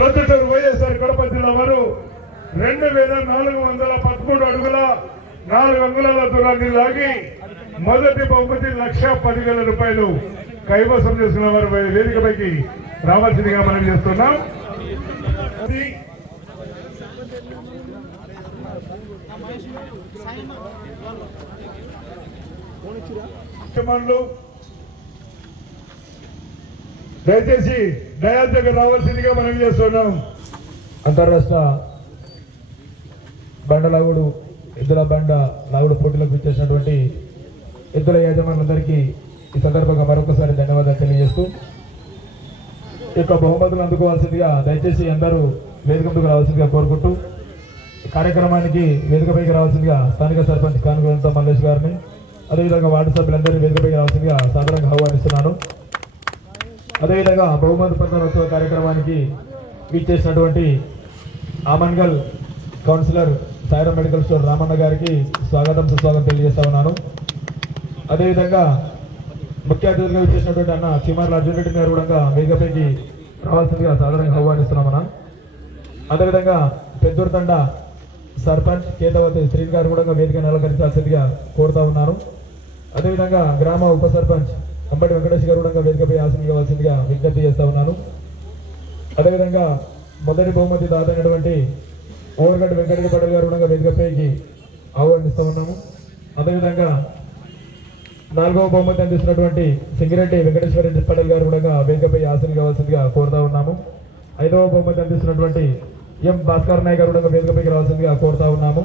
ప్రొద్దుటూరు వైఎస్ఆర్ కడప జిల్లా వారు 2413 అడుగుల 4 అంగుళాల దూరాన్ని లాగి మొదటి బహుమతి 1,10,000 రూపాయలు కైవసం చేసిన వారు వేదికపైకి రావాల్సిందిగా మనం చేస్తున్నాం. దయచేసి డయాల్ దగ్గర రావాల్సిందిగా మనం చేస్తున్నాం. అంతర్రాష్ట్ర బండ లాగుడు ఎద్దుల బండ లాగుడు పోటీలకు ఇచ్చేసినటువంటి ఎద్దుల యాజమానులందరికీ ఈ సందర్భంగా మరొకసారి ధన్యవాదాలు తెలియజేస్తూ ఈ యొక్క బహుమతులు అందుకోవాల్సిందిగా దయచేసి అందరూ వేదికకు రావాల్సిందిగా కోరుకుంటూ ఈ కార్యక్రమానికి వేదికపైకి రావాల్సిందిగా స్థానిక సర్పంచ్ కానుగోలంతో మల్లేష్ గారిని అదేవిధంగా వార్డు సభ్యులందరినీ వేదికపైకి రావాల్సిందిగా సాధారణంగా ఆహ్వానిస్తున్నాను. అదేవిధంగా బహుమతి ప్రదానోత్సవ కార్యక్రమానికి వీచేసినటువంటి Amangal councillor Sairam medical store Ramanna గారికి స్వాగతం సుస్వాగతం తెలియజేస్తా ఉన్నాను. అదేవిధంగా ముఖ్య అతిథులుగా వీచేసినటువంటి అన్న చిమార్ల అర్జున్ రెడ్డి గారు కూడా వేదికపైకి రావాల్సిందిగా సాధారణంగా ఆహ్వానిస్తున్నామన్నా. అదేవిధంగా పెద్దూరు తండ సర్పంచ్ కేతవతి శ్రీని గారు కూడా వేదికను అలంకరించాల్సిందిగా కోరుతా ఉన్నాను. అదేవిధంగా గ్రామ ఉప సర్పంచ్ అంబటి వెంకటేష్ గారు కూడా వేదికపై ఆశీర్వదించవలసిందిగా విజ్ఞప్తి చేస్తా ఉన్నాను. అదేవిధంగా మొదటి బహుమతి దాదైనటువంటి ఓవర్గడ్డ వెంకటరెడ్డి పటేల్ గారు కూడా వేదికపైకి ఆహ్వానిస్తూ ఉన్నాము. అదేవిధంగా 4వ బహుమతి అందిస్తున్నటువంటి సింగిరెడ్డి వెంకటేశ్వర రెడ్డి పటేల్ గారు కూడా వేదికపై ఆశీర్వదించవలసిందిగా కోరుతా ఉన్నాము. 5వ బహుమతి అందిస్తున్నటువంటి ఎం భాస్కర్ నాయక్ గారు కూడా వేదికపైకి రావాల్సిందిగా కోరుతా ఉన్నాము.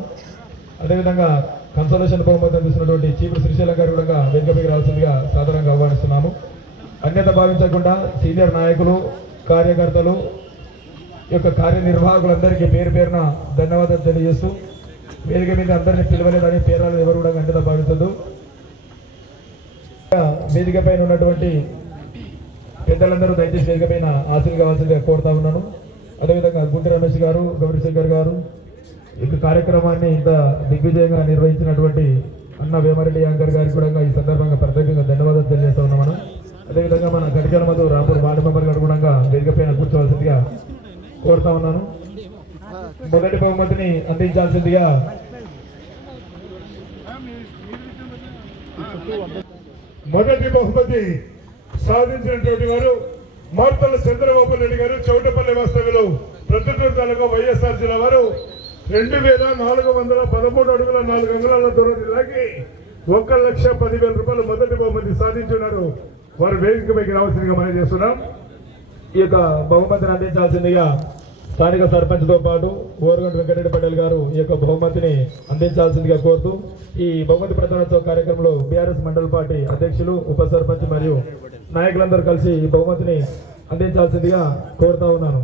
అదేవిధంగా కన్సోలేషన్ బహుమతి అందిస్తున్నటువంటి చీపురు శ్రీశైలం గారు కూడా వేదికపైకి రావాల్సిందిగా సాధారణంగా ఆహ్వానిస్తున్నాము. అన్యత భావించకుండా సీనియర్ నాయకులు కార్యకర్తలు యొక్క కార్యనిర్వాహకులందరికీ పేరు పేరున ధన్యవాదాలు తెలియజేస్తూ వేదిక మీద అందరినీ పిలవలేదని పేరాలు ఎవరు కూడా అన్యత భావించదు. వేదిక పైన ఉన్నటువంటి పెద్దలందరూ దయచేసి వేదిక పైన ఆశీర్వాదాలు కావాల్సిందిగా కోరుతా ఉన్నాను. అదేవిధంగా గుంటి రమేష్ గారు, గౌరీశంకర్ గారు ఈ కార్యక్రమాన్ని ఇంత దిగ్విజయంగా నిర్వహించినటువంటి అన్న వేమారెడ్డి యాంకర్ గారికి కూడా ఈ సందర్భంగా ప్రత్యేకంగా ధన్యవాదాలు తెలియజేస్తా ఉన్నాం మనం. అదేవిధంగా మన కటికల మధు రాపూర్ వార్డు మెంబర్ గారు కూడా వేదిక పైన కూర్చోవలసిందిగా కోరుతా ఉన్నాను. మొదటి బహుమతిని అందించాల్సిందిగా మొదటి బహుమతి సాధించినటువంటి వారు మార్తల చంద్రబాబు రెడ్డి గారు, చౌటపల్లి వాస్తవ్యులు, ప్రొద్దుటూరు తాలూకా వైఎస్ఆర్ జిల్లా వారు 2413 అడుగుల 4 అంగుళాల దూరాన్ని లాగి 1,10,000 రూపాయలు మొదటి బహుమతి సాధించున్నారు. వారు వేదికపైకి రావాల్సిందిగా మనం చేస్తున్నాం. ఈ యొక్క బహుమతిని అందించాల్సిందిగా స్థానిక సర్పంచ్తో పాటు ఓవర్గంట వెంకటరెడ్డి పటేల్ గారు ఈ యొక్క బహుమతిని అందించాల్సిందిగా కోరుతూ ఈ బహుమతి ప్రదానోత్సవ కార్యక్రమంలో బీఆర్ఎస్ మండల పార్టీ అధ్యక్షులు, ఉప సర్పంచ్ మరియు నాయకులందరూ కలిసి ఈ బహుమతిని అందించాల్సిందిగా కోరుతా ఉన్నాను.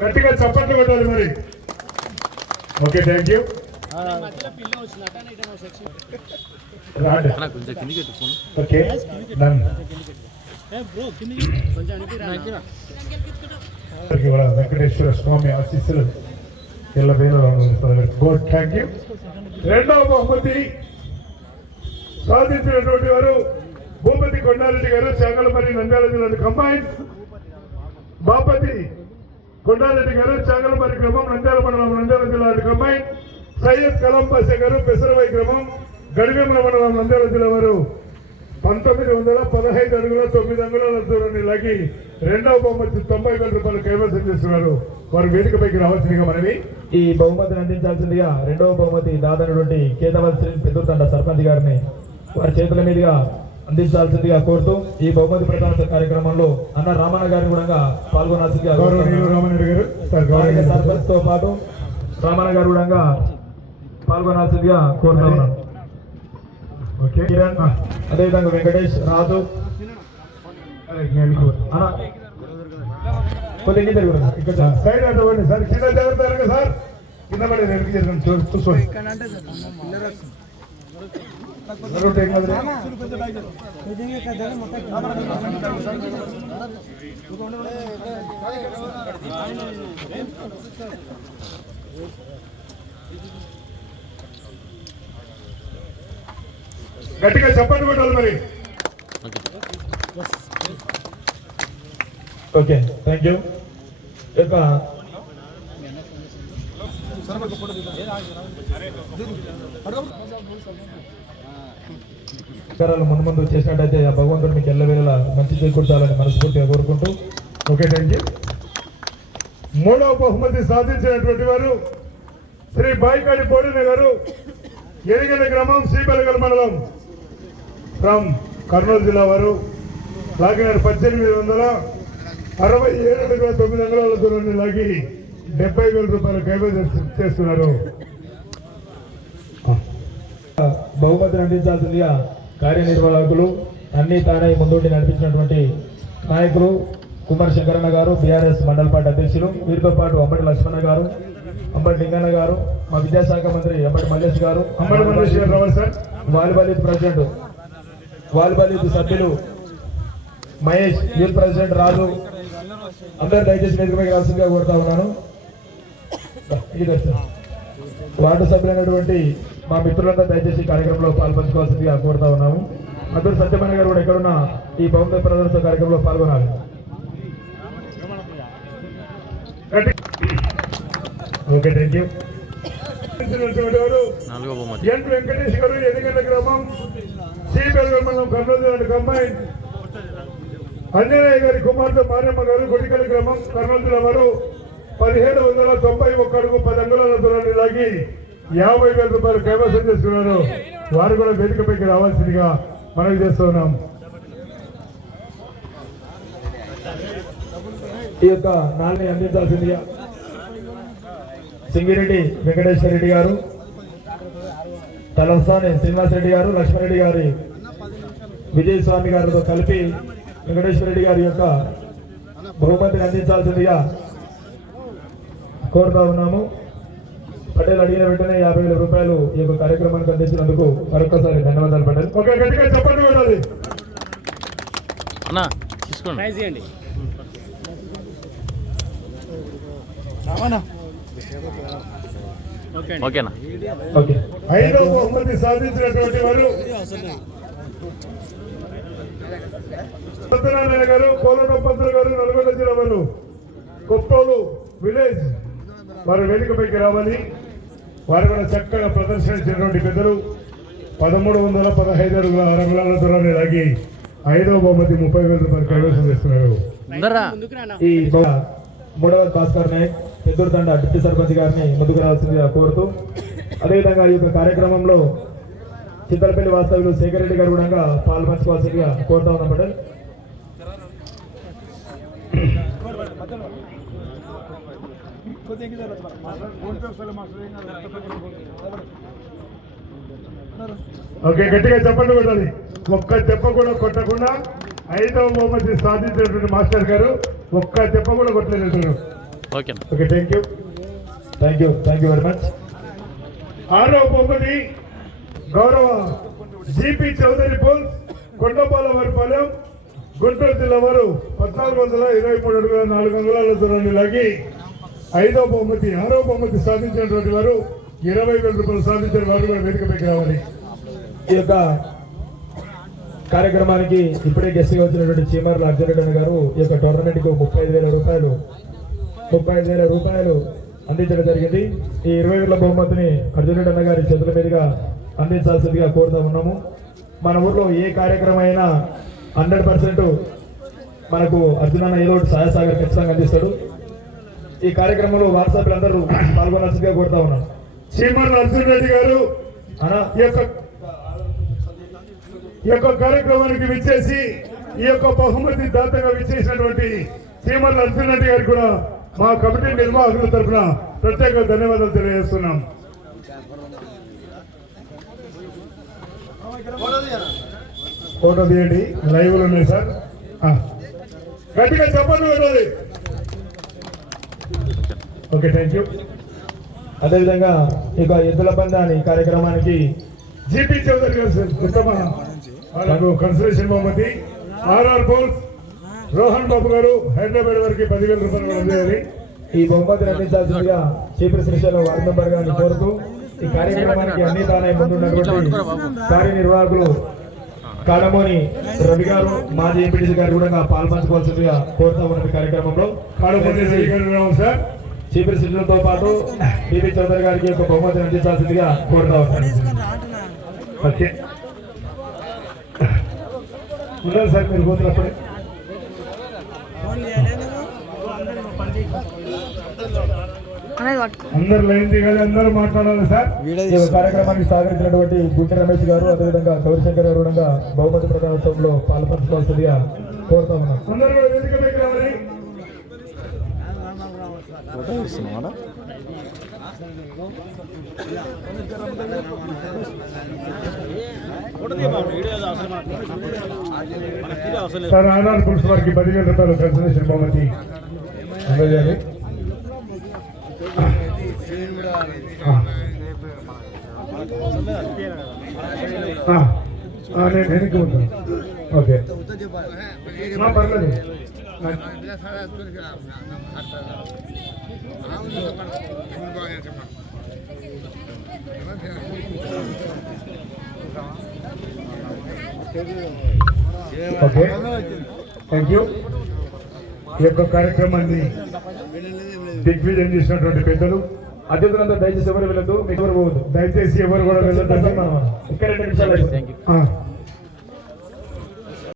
గట్టిగా చప్పట్లు పెట్టాలి మరి. Okay, thank you. Okay, Venkateshwara Swamy ఆశీస్సులు థ్యాంక్ యూ. రెండవ బహుమతి సాధించినటువంటి వారు భూపతి కొండారెడ్డి గారు, చాంగలపల్లి నంద్యాల జిల్లా కంబైన్. బాపతి కొండారెడ్డి గారు, చాంగలపల్లి గ్రామం, నంద్యాల మండలం, నంద్యాల జిల్లా కంబైన్. సయ్యద్ కలాం పాషా గారు, పెసరవై గ్రామం, గడివేముల మండలం, నంద్యాల జిల్లా వారు 1915 అడుగుల 9 అంగుళాల దూరాన్ని లాగి రెండవ బహుమతి 90,000 రూపాయలు కైవసం చేస్తున్నారు. వారు వేదికపైకి రావాల్సిందిగా మనవి. ఈ బహుమతిని అందించాల్సిందిగా రెండవ బహుమతి దాదైనటువంటి కేతవతి శ్రీ పెద్దూరు తండ సర్పంచ్ గారిని వారి చేతుల మీదుగా అందించాల్సిందిగా కోరుతూ ఈ బహుమతి ప్రదాన కార్యక్రమంలో అన్న రామన్న గారిని కూడా పాల్గొనాల్సిందిగా సర్పంచ్ తో పాటు రామన్న గారు కూడా పాల్గొనాల్సిందిగా కోరుతా ఉన్నాను. ఓకే, కిరణ్, అదేవిధంగా వెంకటేష్, రాజు, కొద్దిగా ఇక్కడ సైడ్ అటువంటి సార్, కింద జరుగుతారు సార్, కింద పడి వెనక్కి జరగండి, చూసుకోండి. గట్టిగా చెప్పండి పెట్టాలి మరి. Okay, thank you. ఇక ముందు ముందు చేసినట్టయితే ఆ భగవంతుడు మీకు ఎల్లవేళలా మంచి చేకూర్చాలని మనస్ఫూర్తిగా కోరుకుంటూ ఓకే, థ్యాంక్ యూ. మూడవ బహుమతి సాధించినటువంటి వారు శ్రీ బాయికాడి పోడిన గారు, ఎరిగల గ్రామం, శ్రీబెలగల్ మండలం, ఫ్రమ్ కర్నూలు జిల్లా వారు. లాగినారు 1867.9 అంగుళాల దూరాన్ని లాగి 70,000 రూపాయలు కైవసం చేస్తున్నారు. బహుమతిని అందించాల్సిందిగా కార్యనిర్వాహకులు అన్ని తానే ముందుండి నడిపించినటువంటి నాయకులు కుమార్ శంకరన్న గారు, బీఆర్ఎస్ మండల పార్టీ అధ్యక్షులు, వీరితో పాటు అంబటి లక్ష్మణ గారు, అంబటి లింగన్న గారు, మా విద్యాశాఖ మంత్రి అంబటి మల్లేష్ గారు, volleyball youth president, volleyball youth సభ్యులు మహేష్, యూత్ ప్రెసిడెంట్ రాజు, అందరు దయచేసి వేదికపైకి రావాల్సిందిగా కోరుతా ఉన్నాను. వార్డు సభ్యులైనటువంటి మా మిత్రులందరూ దయచేసి కార్యక్రమంలో పాల్పంచుకోవాల్సిందిగా కోరుతా ఉన్నాము. అందరూ సత్యమైన గారు కూడా ఎక్కడున్నా ఈ బహుమతి ప్రదర్శన కార్యక్రమంలో పాల్గొనాలి. Okay, thank you. N Venkatesh గారు, ఎన్నికల గ్రామం, శ్రీబెలగల్ మండలం, కర్నూలు జిల్లా కంబైన్. అంజనేయ గారి కుమార్తె మారమ్మ గారు, గుడికల్ గ్రామం, కర్నూలు జిల్లా వారు. 1791 అడుగు 10 అంగుళాల దూరాన్ని లాగి 50,000 రూపాయలు కైవసం చేసుకున్నారు. వారు కూడా వేదికపైకి రావాల్సిందిగా మనవి చేస్తున్నాం. ఈ యొక్క నాలుగు అందించాల్సిందిగా సింగిరెడ్డి వెంకటేశ్వర రెడ్డి గారు, తలసాని శ్రీనివాస్ రెడ్డి గారు, లక్ష్మణరెడ్డి గారి విజయస్వామి గారితో కలిపి వెంకటేశ్వర రెడ్డి గారి యొక్క బహుమతిని అందించాల్సిందిగా కోరుతా ఉన్నాము. పటేల్ అడిగిన వెంటనే 50,000 రూపాయలు ఈ యొక్క కార్యక్రమానికి అందించినందుకు మరొకసారి ధన్యవాదాలు పటేల్. ఓకే, గట్టిగా చెప్పండి ఉండాలి. ఓకేనా? ఓకే, 5వ బహుమతి సాధించినటువంటి వారు సత్యనారాయణ గారు, కోలటం పంతులు గారు, నల్గొండ జిల్లా వారు, కొత్తోలు విలేజ్. వారు వేదికపైకి రావాలి. వారు కూడా చక్కగా ప్రదర్శన ఇచ్చినటువంటి పెద్దలు 1315 అడుగుల 6 అంగుళాల దూరాన్ని లాగి 5వ బహుమతి 30,000 రూపాయలు కైవసం చేస్తున్నారు. ఈ మూడవ భాస్కర్ నాయక్, పెద్దూరుతండ డిప్యూటీ సర్పంచ్ గారిని ముందుకు రావాల్సిందిగా కోరుతూ, అదేవిధంగా ఈ యొక్క కార్యక్రమంలో చిత్తలపల్లి వాస్తవ్యులు శేఖర్ రెడ్డి గారు కూడా పాల్పంచుకోవాల్సిందిగా కోరుతా ఉన్నాం పటేల్. ఓకే, గట్టిగా చెప్పండి కొట్టాలి. ఒక్క దెబ్బ కూడా కొట్టకుండా 5వ బహుమతి సాధించినటువంటి మాస్టర్ గారు ఒక్క దెబ్బ కూడా కొట్టలేదు. Okay, thank you. Thank you very much. 6వ బహుమతి గౌరవ జిపి చౌదరి పోల్స్, కొండపాలవారిపాలెం, గుంటూరు జిల్లా వారు 1423 అడుగుల 4 అంగుళాల దూరాన్ని లాగి 5వ బహుమతి 6వ బహుమతి సాధించినటువంటి వారు 20,000 రూపాయలు సాధించిన వారు కూడా వేదికపైకి రావాలి. ఈ యొక్క కార్యక్రమానికి ఇప్పుడే గెస్ట్ గా వచ్చినటువంటి చీమర్ల అర్జునరెడ్డి గారు ఈ యొక్క టోర్నమెంట్ కు 35,000 రూపాయలు అందించడం జరిగింది. ఈ 20,000 బహుమతిని అర్జునరెడ్డి గారి చేతుల మీదుగా అందించాల్సిందిగా కోరుతా ఉన్నాము. మన ఊర్లో ఏ కార్యక్రమం అయినా 100% మనకు అర్జునన్న ఏదో ఒకటి సహాయసాగర్ ఖచ్చితంగా అందిస్తాడు. ఈ కార్యక్రమంలో వాట్సాప్ అందరూ పాల్గొనాల్సిందిగా కోరుతా ఉన్నాం. చీమర్ల అర్జున్ రెడ్డి గారు ఈ యొక్క కార్యక్రమానికి విచ్చేసి ఈ యొక్క బహుమతి దాతగా విచ్చేసినటువంటి చీమర్ల అర్జున్ రెడ్డి గారికి కూడా మా కమిటీ నిర్వాహకుల తరఫున ప్రత్యేక ధన్యవాదాలు తెలియజేస్తున్నాం. ఫోటో తీయండి, లైవ్లు ఉన్నాయి సార్. గట్టిగా చెప్పండి పెట్టాలి. Okay, thank you. అదేవిధంగా ఇక ఎద్దుల పందాన్ని కార్యక్రమానికి జిపి చౌదరి గారు ఉత్తమ వాళ్ళకు కన్సలేషన్ బహుమతి, ఆర్ఆర్ బోల్స్ రోహన్ బాబు గారు హైదరాబాద్ వారికి 10,000 రూపాయలు అందించాలి. ఈ బహుమతిని అందించాల్సిందిగా చీఫ్ శ్రీశైలం వార్డు మెంబర్ గారిని కోరుతూ ఈ కార్యక్రమానికి అన్ని తానే ముందున్నటువంటి కార్యనిర్వాహకులు కాడమోని రవి గారు మాజీ ఎంపీటీసీ గారు కూడా పాల్పంచుకోవాల్సిందిగా కోరుతా ఉన్న కార్యక్రమంలో కాడమోని రవి గారు ఉన్నాం సార్. చీఫ్ మినిస్టర్లతో పాటు టీవీ చౌదరి గారికి ఒక బహుమతిని అందించాల్సిందిగా కోరుతా ఉన్నాను. ఓకే ఉన్నారు సార్ మీరు పోతున్నప్పుడే. అందరు లైన్ దిగాలి, అందరూ మాట్లాడాలి సార్. ఈ కార్యక్రమానికి సహకరించినటువంటి గుంటె రమేష్ గారు, అదేవిధంగా గౌరీశంకర్ గారు కూడా బహుమతి ప్రదానోత్సవంలో పాల్పంచుకోవాల్సిందిగా కోరుతా ఉన్నాం. అందరూ కూడా వేదిక పైకి రావాలి. సార్ ఆనాడు పురుషు వారికి 10,000 రూపాయలు కన్సలేషన్ బహుమతి అందజేయాలి. నేను వెనక్కి ఉంటాను. ఓకే పర్లేదు. Okay thank you. ఈ యొక్క కార్యక్రమాన్ని దిగ్విజయం చేసినటువంటి పెద్దలు అతిథులంతా దయచేసి ఎవరు వెళ్ళదు, మీకు ఎవరు పోవద్దు. దయచేసి ఎవరు కూడా వెళ్ళదండి. ఇక్కడ 2 నిమిషాలు.